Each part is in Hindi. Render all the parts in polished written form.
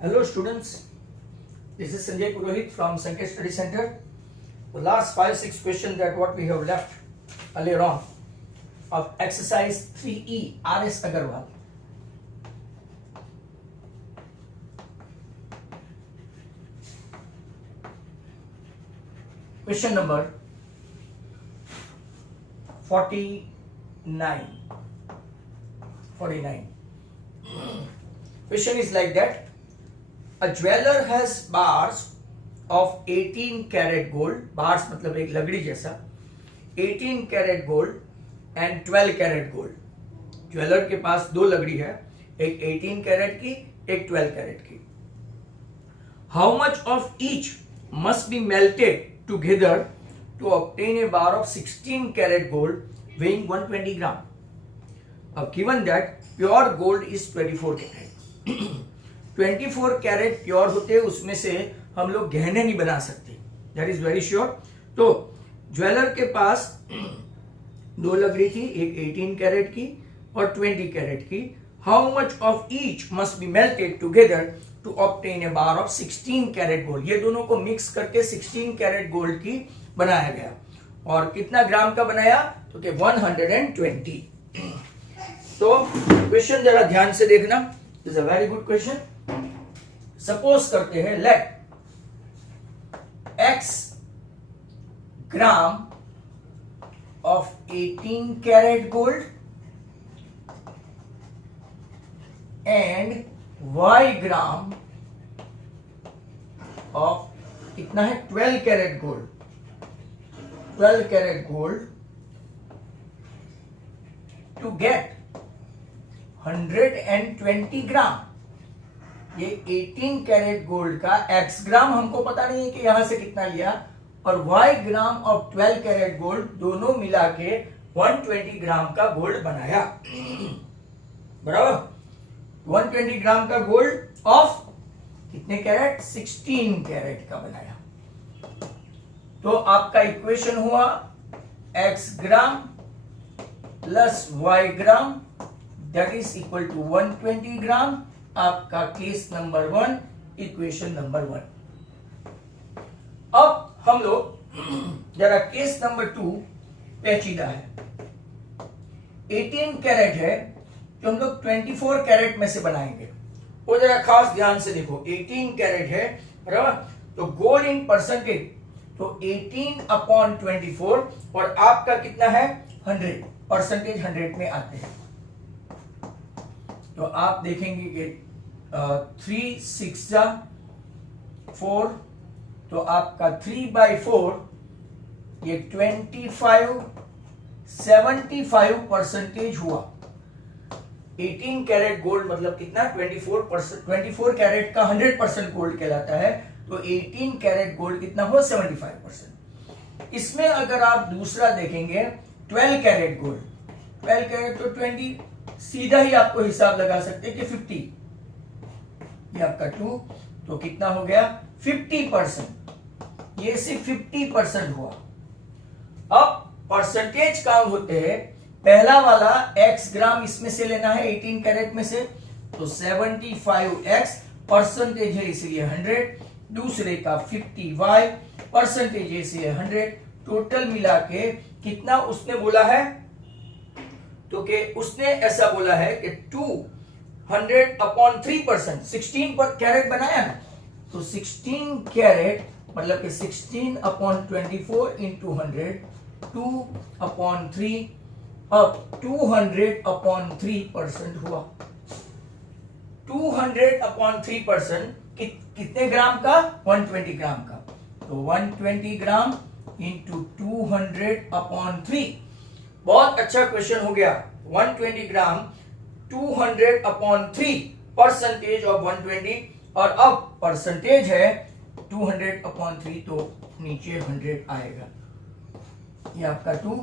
Hello students, this is Sanjay Purohit from Sanket Study Center. The last 5-6 questions that what we have left earlier on of exercise 3E R.S. Agarwal. Question number 49. Question is like that. A jeweler has bars of 18 karat gold. Bars मतलब एक लगड़ी जैसा 18 karat gold and 12 karat gold. Jeweller के पास दो लगड़ी है, एक 18 कैरेट की, एक 12 कैरेट की. How much of each must be melted together to obtain a bar of 16 karat gold weighing 120 gram? Given that pure gold is 24 karat. 24 carat pure होते हैं, उसमें से हम लोग गहने नहीं बना सकते, दैट इज वेरी श्योर. तो ज्वेलर के पास दो लगड़ी थी, एक 18 कैरेट की और 20 कैरेट की. How much of each must be melted together to obtain a bar of 16 carat gold. ये दोनों को मिक्स करके 16 कैरेट गोल्ड की बनाया गया. और कितना ग्राम का बनाया? तो 120. तो क्वेश्चन जरा ध्यान से देखना, is a very good question. Suppose करते हैं let x gram of 18 carat gold and y gram of कितना है 12 carat gold. 12 carat gold to get 120 gram. ये 18 कैरेट गोल्ड का x ग्राम हमको पता नहीं है कि यहां से कितना लिया, और y gram of 12 carat gold दोनों मिला के 120 ग्राम का गोल्ड बनाया. बराबर 120 ग्राम का गोल्ड ऑफ कितने कैरेट? 16 कैरेट का बनाया. तो आपका इक्वेशन हुआ x gram plus y gram that is equal to 120 gram. आपका केस नंबर 1, इक्वेशन नंबर 1. अब हम लोग जरा केस नंबर 2 पेचीदा है. 18 कैरेट है तो हम लोग 24 कैरेट में से बनाएंगे. वो जरा खास ध्यान से देखो, 18 कैरेट है बराबर. तो गोल्ड इन परसेंटेज, तो 18 अपॉन 24 और आपका कितना है 100. परसेंटेज 100 में आते हैं. तो आप देखेंगे कि 3 6 4, तो आपका 3/4 ये 75 हुआ. 18 कैरेट गोल्ड मतलब कितना? 24 कैरेट का 100% गोल्ड कहलाता है. तो 18 कैरेट गोल्ड कितना हुआ? 75%. इसमें अगर आप दूसरा देखेंगे 12 कैरेट गोल्ड, 12 कैरेट तो 20, सीधा ही आपको हिसाब लगा सकते हैं कि 50, ये आपका 2, तो कितना हो गया 50%. ये सिर्फ 50% हुआ. अब परसेंटेज काउंट होते हैं. पहला वाला x ग्राम इसमें से लेना है 18 कैरेट में से, तो 75x परसेंटेज है इसलिए 100. दूसरे का 50y परसेंटेज है इसलिए 100. टोटल मिला के कितना उसने बोला है? तो कि उसने ऐसा बोला है कि 200 अपॉन 3%, 16 पर कैरेट बनाया ना, तो 16 कैरेट मतलब कि 16 अपॉन 24 इंटू 100, 2 अपॉन 3, अब 200 अपॉन 3% हुआ. 200 अपॉन 3% कितने ग्राम का? 120 ग्राम का. तो 120 ग्राम इंटू 200 अपॉन 3. बहुत अच्छा क्वेश्चन हो गया. 120 ग्राम 200 अपॉन 3 परसेंटेज ऑफ 120, और अब परसेंटेज है 200 अपॉन 3, तो नीचे 100 आएगा. ये आपका 2,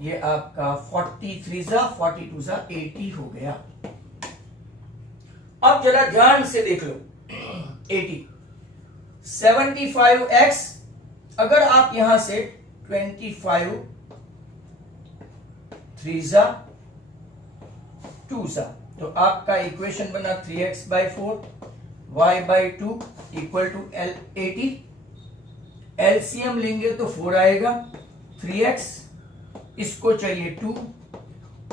ये आपका 43 42 80 हो गया. अब जरा ध्यान से देख लो 80. 75x अगर आप यहां से 25 3 2 तो आपका इक्वेशन बना 3x/4 y/2 equal to 80। LCM लेंगे तो 4 आएगा, 3x, इसको चाहिए 2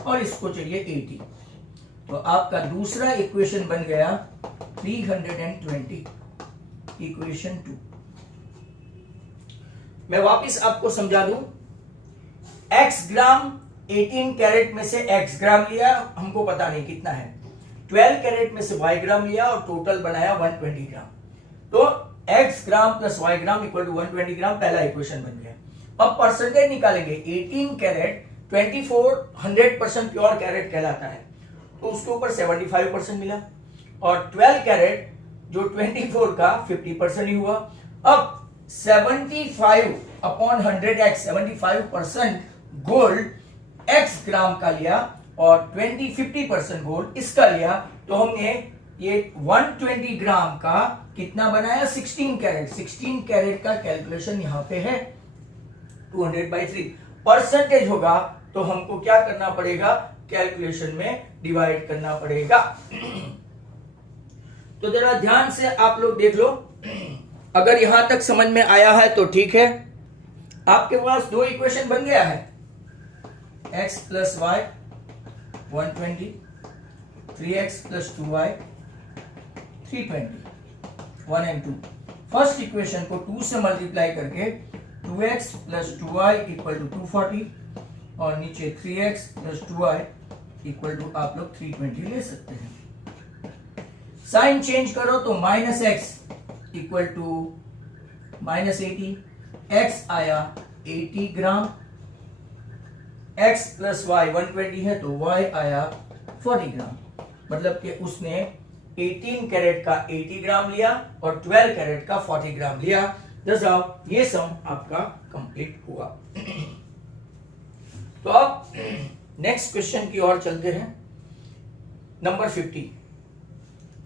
और इसको चाहिए 80। तो आपका दूसरा इक्वेशन बन गया 320, इक्वेशन 2। मैं वापिस आपको समझा दूं, x ग्राम 18 कैरेट में से x ग्राम लिया, हमको पता नहीं कितना है, 12 कैरेट में से y ग्राम लिया और टोटल बनाया 120 ग्राम। तो x gram plus y gram equal to 120 gram, पहला इक्वेशन बन गया। अब परसेंटेज निकालेंगे, 18 कैरेट 24 100% प्योर कैरेट कहलाता है, तो उसके ऊपर 75% मिला, और 12 कैरेट जो 24 का 50% ही हुआ। अब 75 अपॉन 100x, 75% गोल्ड x ग्राम का लिया और 50% गोल्ड इसका लिया, तो हमने ये 120 ग्राम का कितना बनाया, 16 कैरेट। 16 कैरेट का कैलकुलेशन यहां पे है 200/3। परसेंटेज होगा तो हमको क्या करना पड़ेगा, कैलकुलेशन में डिवाइड करना पड़ेगा। तो जरा ध्यान से आप लोग देख लो, अगर यहां तक समझ में आया है तो ठीक है। आपके पास दो इक्वेशन बन गया है, x plus y 120, 3x plus 2y 320, 1 and 2। First equation को 2 से मल्टीप्लाई करके 2x plus 2y equal to 240 और नीचे 3x plus 2y equal to आप लोग 320 ले सकते हैं। साइन चेंज करो तो minus x equal to minus 80, x आया 80 ग्राम, x प्लस वाई 120 है तो y आया 40 ग्राम, मतलब कि उसने 18 कैरेट का 80 ग्राम लिया और 12 कैरेट का 40 ग्राम लिया। दस ये सम आपका कंप्लीट हुआ। तो अब नेक्स्ट क्वेश्चन की ओर चलते हैं, नंबर 50।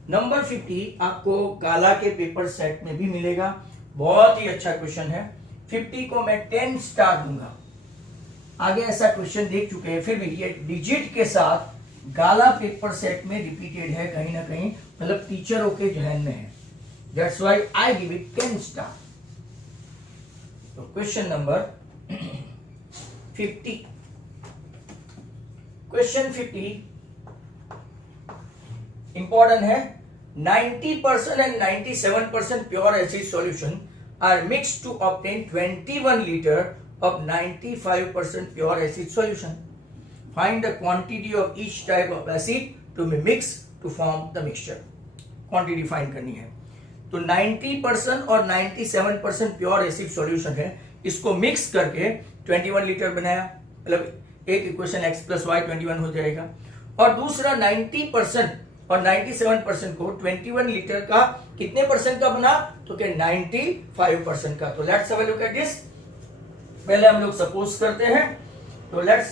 नंबर 50 आपको काला के पेपर सेट में भी मिलेगा, बहुत ही अच्छा क्वेश्चन है। 50 को मैं 10 स्टार दूंगा। आगे ऐसा क्वेश्चन देख चुके हैं, फिर भी ये डिजिट के साथ गाला पेपर सेट में रिपीटेड है कहीं ना कहीं, मतलब टीचरों के जहन में है। That's why I give it 10 star. तो क्वेश्चन नंबर 50, क्वेश्चन 50 इंपॉर्टेंट है। 90% and 97% pure acid solution are mixed to obtain 21 liter of 95% pure acid solution. Find the quantity of each type of acid to be mixed to form the mixture. Quantity find करनी है। तो 90% और 97% प्योर एसिड सॉल्यूशन है, इसको मिक्स करके 21 लीटर बनाया, मतलब एक इक्वेशन x प्लस वाई 21 हो जाएगा। और दूसरा 90% और 97% को 21 लीटर का कितने परसेंट का बना, तो क्या 95% का। तो let's have a look at this. पहले हम लोग सपोज करते हैं, तो लेट्स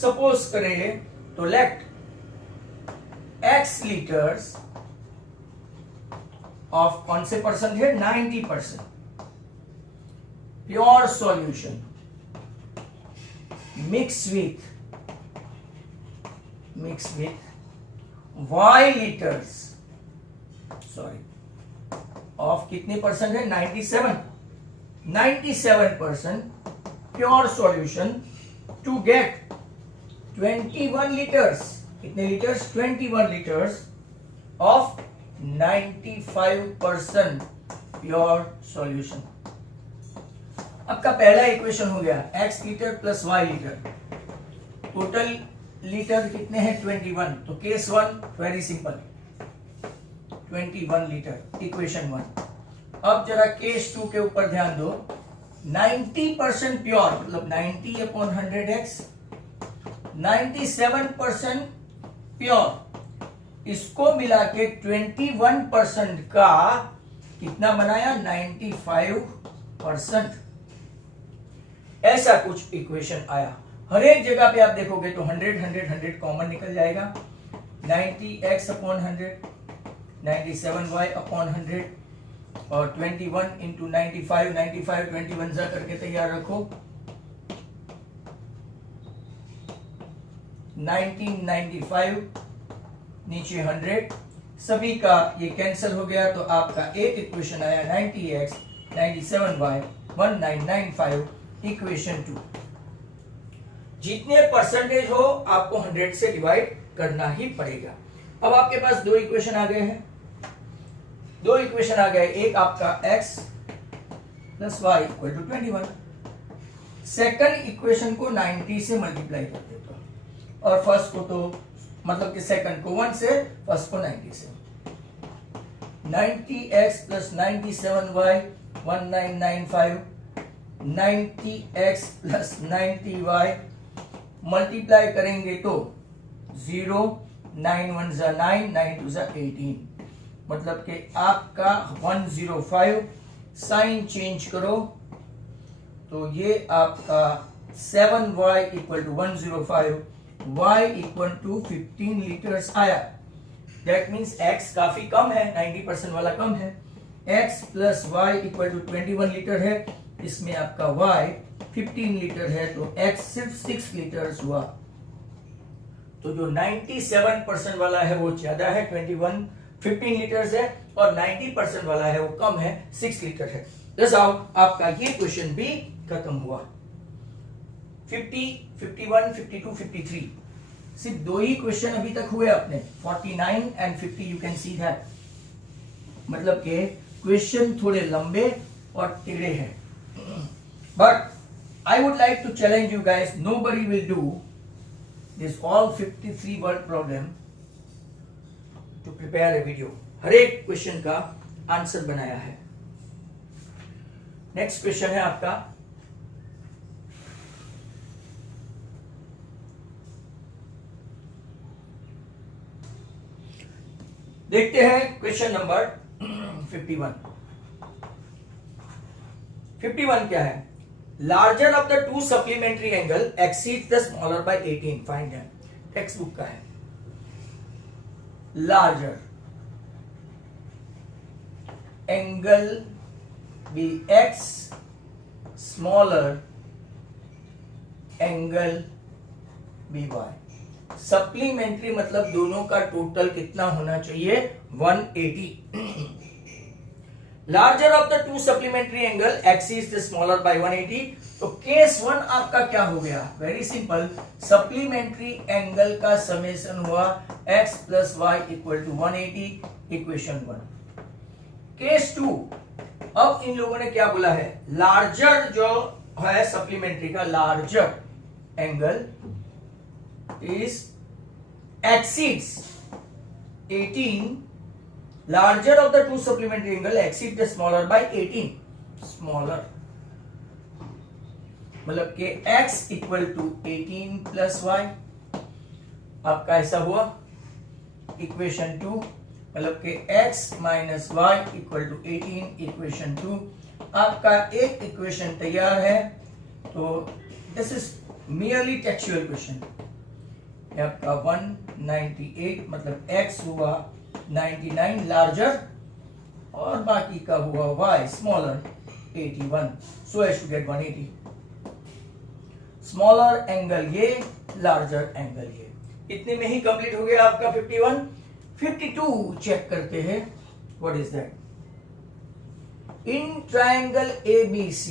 सपोज करेंगे, तो लेट x लीटर्स ऑफ कौन से परसेंट है, 90% pure solution mix with y liters, sorry, of कितने परसेंट है, 97% pure solution to get 21 litres, कितने litres, 21 litres of 95% pure solution. आपका पहला इक्वेशन हो गया x litre plus y litre, total litre कितने हैं, 21। तो case 1 very simple, 21 litre, equation 1। अब जरा केस 2 के ऊपर ध्यान दो, 90% प्योर मतलब 90 अपॉन 100x, 97% प्योर, इसको मिला के 21% का कितना बनाया, 95%। ऐसा कुछ इक्वेशन आया। हर एक जगह पे आप देखोगे तो 100 कॉमन निकल जाएगा, 90x अपॉन 100, 97y अपॉन 100 और 21 इंटू 95, 21 जा करके तैयार रखो, 1995, नीचे 100, सभी का ये कैंसिल हो गया, तो आपका एक इक्वेशन आया 90x 97y 1995, इक्वेशन 2। जितने परसेंटेज हो आपको 100 से डिवाइड करना ही पड़ेगा। अब आपके पास दो इक्वेशन आ गए हैं, दो इक्वेशन आ गए, एक आपका x plus y equal to 21, second equation को 90 से मल्टीप्लाई कर देता हूं, और फर्स्ट को तो मतलब कि सेकंड को 1 से, फर्स्ट को 90 से। 90x plus 97y 1995, 90x plus 90y multiply करेंगे तो 0, 9 1 जा 9, 9 2 जा 18, मतलब कि आपका 105, साइन चेंज करो तो ये आपका 7y equal to 105, y equal to 15 litres आया। दैट मीन्स x काफी कम है, 90% वाला कम है। x plus y equal to 21 litre है, इसमें आपका y 15 लीटर है, तो x सिर्फ 6 लीटर्स हुआ। तो जो 97% वाला है वो ज्यादा है, 15 लीटर्स है, और 90% वाला है वो कम है, 6 लीटर है। दस आओ, आपका ये क्वेश्चन भी खत्म हुआ। 50, 51, 52, 53 सिर्फ दो ही क्वेश्चन अभी तक हुए अपने, 49 and 50, you can see that. मतलब के क्वेश्चन थोड़े लंबे और टेढ़े हैं, but I would like to challenge you guys, nobody will do this all 53 word problem to prepare a video. हर एक क्वेश्चन का आंसर बनाया है। नेक्स्ट क्वेश्चन है आपका देखते हैं क्वेश्चन नंबर 51। 51 क्या है? Larger of the two supplementary angle exceeds the smaller by 18, find them. Textbook का है। Larger angle be x, smaller angle be y. Supplementary मतलब दोनों का टोटल कितना होना चाहिए? 180। Larger of the two supplementary angle exceeds the smaller by 180। तो केस 1 आपका क्या हो गया? वेरी सिंपल, सप्लीमेंट्री एंगल का समेशन हुआ x plus y equal to 180, equation 1। Case 2, अब इन लोगों ने क्या बोला है? लार्जर जो है सप्लीमेंट्री का larger angle is exceeds 18, larger of the two supplementary angle exceeds the smaller by 18, smaller मतलब कि x equal to 18 plus y, आपका ऐसा हुआ इक्वेशन 2, मतलब कि x minus y equal to 18, equation 2। आपका एक इक्वेशन तैयार है। तो this is merely textual question. आपका 198 मतलब x हुआ 99 लार्जर, और बाकी का हुआ y smaller 81, so as to get 180। Smaller angle ये, लार्जर एंगल ये, इतने में ही कंप्लीट हो गया आपका 51। 52 चेक करते हैं, what is that? In triangle ABC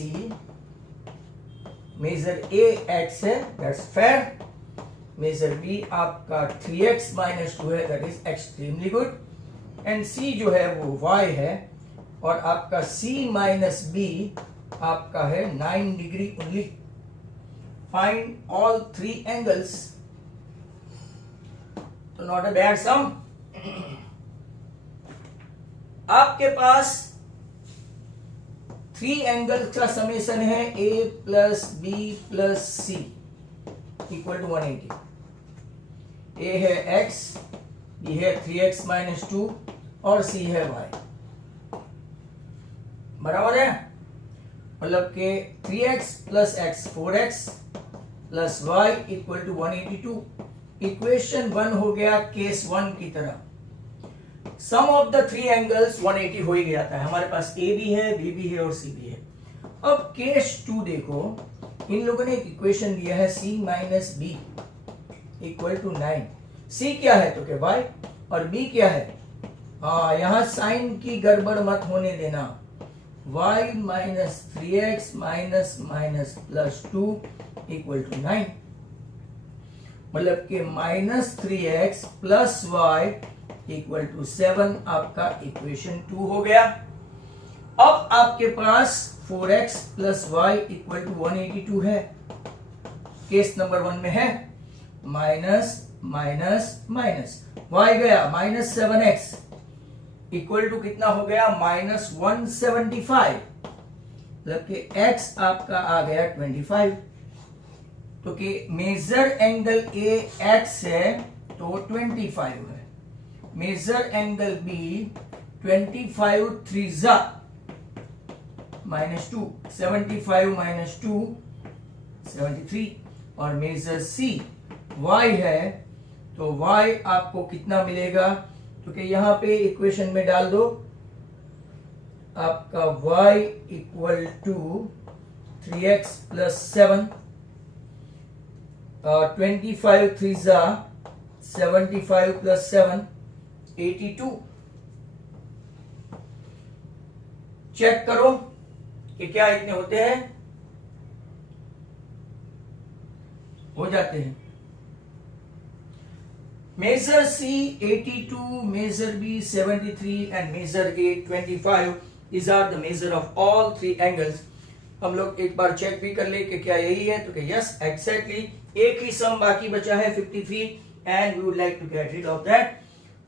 measure A x है, दैट्स फेयर। मेजर B आपका 3x माइनस 2 है, that is extremely good. And C जो है वो y है, और आपका C माइनस B आपका है 9 degree only. Find all 3 angles. तो नॉट अ बैड सम। आपके पास 3 एंगल्स का समेशन है A plus B plus C equal to 180। A है x, B है 3x माइनस 2, और C है y। बराबर है, मतलब के 3x plus x 4x plus y equal to 182। Equation 1 हो गया केस 1 की तरह। सम ऑफ द 3 एंगल्स 180 हो ही जाता है। हमारे पास A भी है, B भी है और C भी है। अब केस 2 देखो, इन लोगों ने एक इक्वेशन दिया है C minus B equal to 9। C क्या है तो क्या y और b क्या है, हाँ यहां साइन की गड़बड़ मत होने देना। y minus 3x minus minus plus 2 equal to 9, मतलब कि minus 3x plus y equal to 7 आपका इक्वेशन 2 हो गया। अब आपके पास 4x plus y equal to 182 है, केस नंबर 1 में है माइनस माइनस माइनस, y गया माइनस 7x इक्वल टू कितना हो गया माइनस 175, मतलब कि x आपका आ गया 25। तो कि मेजर एंगल ए x है तो 25 है, measure angle b 25 3 minus 2, 75 minus 2 73, और मेजर c y है तो y आपको कितना मिलेगा, तो कि यहां पे इक्वेशन में डाल दो आपका y equal to 3x plus 7, 25 3 75 plus 7 82। Check करो कि क्या इतने होते हैं, हो जाते हैं। Measure C 82, measure B 73 and measure A 25 these are the measure of all three angles। हम लोग एक बार चेक भी कर ले कि क्या यही है, तो कि यस एग्जैक्टली एक ही सम बाकी बचा है 53 and we would like to get rid of that.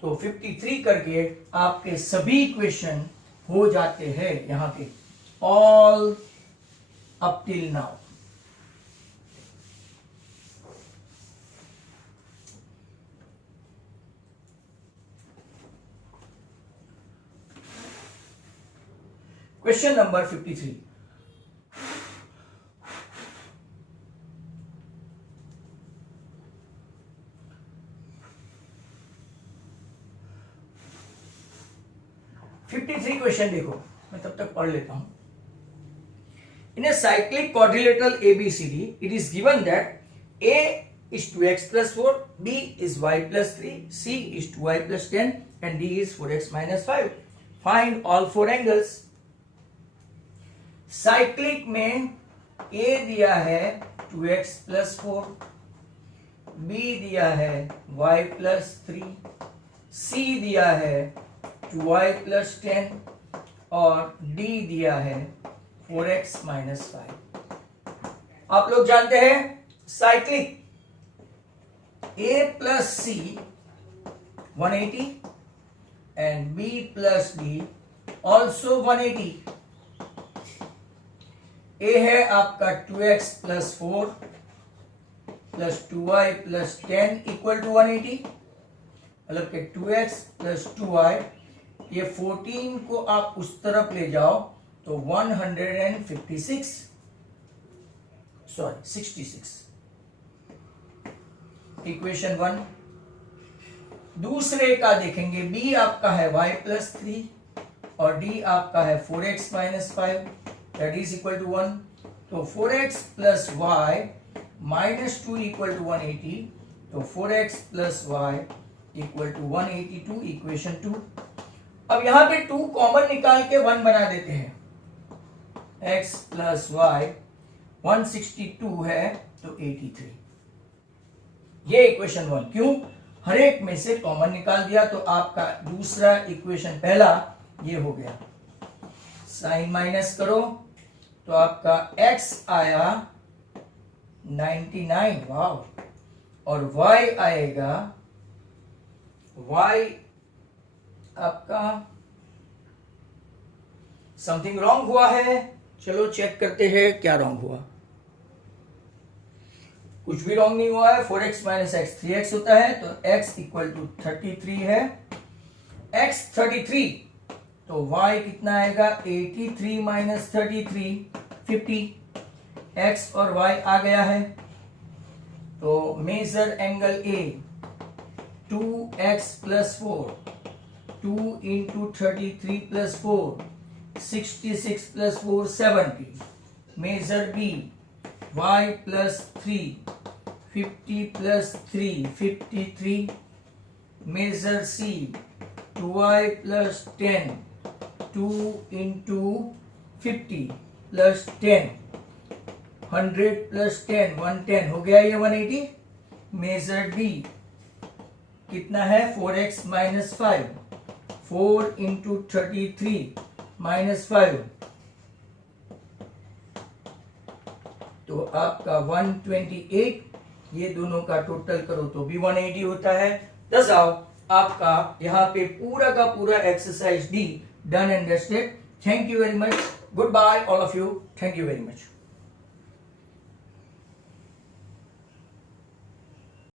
तो 53 करके आपके सभी इक्वेशन हो जाते हैं यहां पे all up till now. Question number 53, question देखो, मैं तब तक पढ़ लेता हूं। In a cyclic quadrilateral ABCD it is given that A is 2x plus 4, B is y plus 3, C is 2y plus 10 and D is 4x minus 5। Find all four angles. Cyclic में A दिया है 2x plus 4, B दिया है y plus 3, C दिया है 2y plus 10 और D दिया है 4x minus 5। आप लोग जानते हैं cyclic A plus C 180 and B plus D also 180। A है आपका 2x plus 4 plus 2y plus 10 equal to 180, मतलब कि 2x plus 2y, ये 14 को आप उस तरफ ले जाओ तो 66 इक्वेशन 1। दूसरे का देखेंगे, B आपका है y plus 3 और D आपका है 4x minus 5 that is equal to 1। तो 4x plus y minus 2 equal to 180, तो 4x plus y equal to 182 equation 2। अब यहां पे 2 कॉमन निकाल के 1 बना देते हैं, x plus y 162 है तो 83, ये इक्वेशन 1। क्यों? हर एक में से कॉमन निकाल दिया तो आपका दूसरा इक्वेशन पहला ये हो गया। साइन माइनस करो तो आपका x आया 99, वाव, और y आएगा, y आपका समथिंग रॉन्ग हुआ है। चलो चेक करते हैं क्या रॉन्ग हुआ। कुछ भी रॉन्ग नहीं हुआ है। 4x माइनस एक्स 3x होता है तो x इक्वल टू 33 है। x 33 तो y कितना आएगा 83 माइनस 33 50। x और y आ गया है तो measure angle A 2x plus 4 2 into 33 plus 4 66 plus 4 70। Measure B y plus 3 50 plus 3, 53. Measure C, 2i plus 10, 2 into 50 plus 10, 100 plus 10, 110 हो गया ये 180. Measure D, कितना है 4x minus 5, 4 into 33 minus 5, तो आपका 128. ये दोनों का टोटल करो तो भी 180 होता है. दस आओ आपका यहाँ पे पूरा का पूरा एक्सरसाइज डी done and dusted. Thank you very much. Goodbye all of you. Thank you very much.